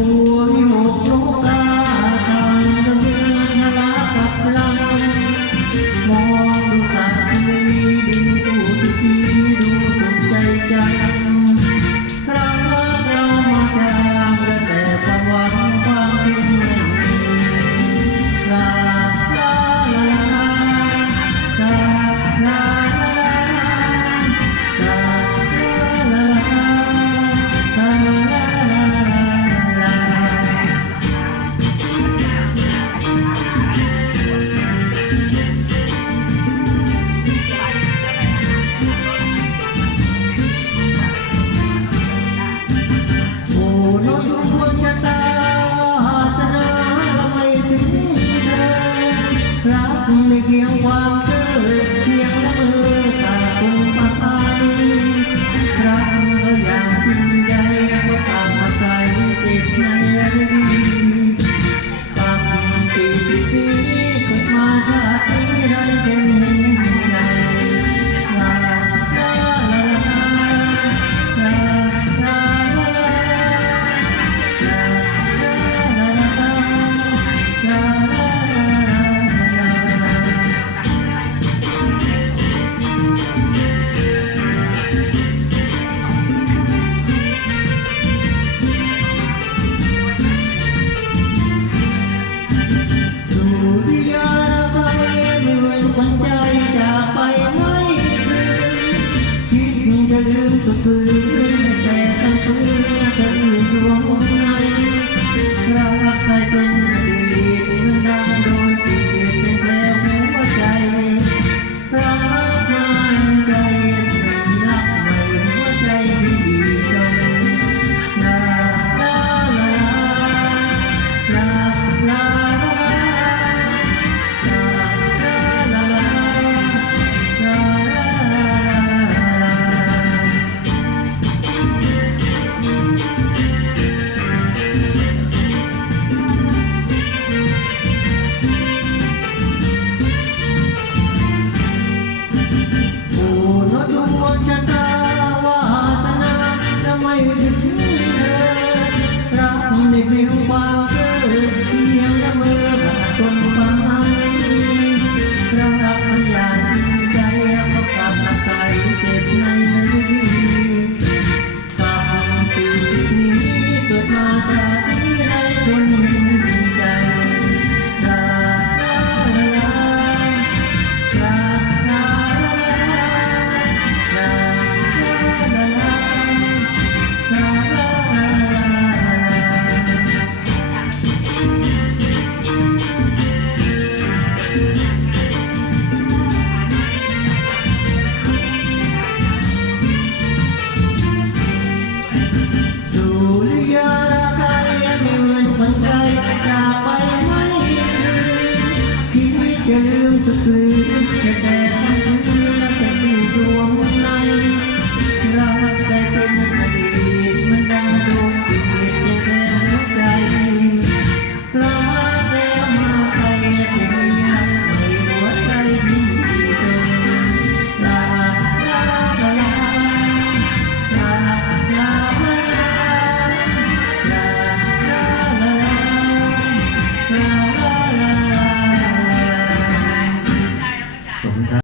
you. 不要。 หัใจจาไปไมคืนคิดจะลืมสุดฝืนแต่ต้องฝืนแต่ลืมดว Yes, the flame.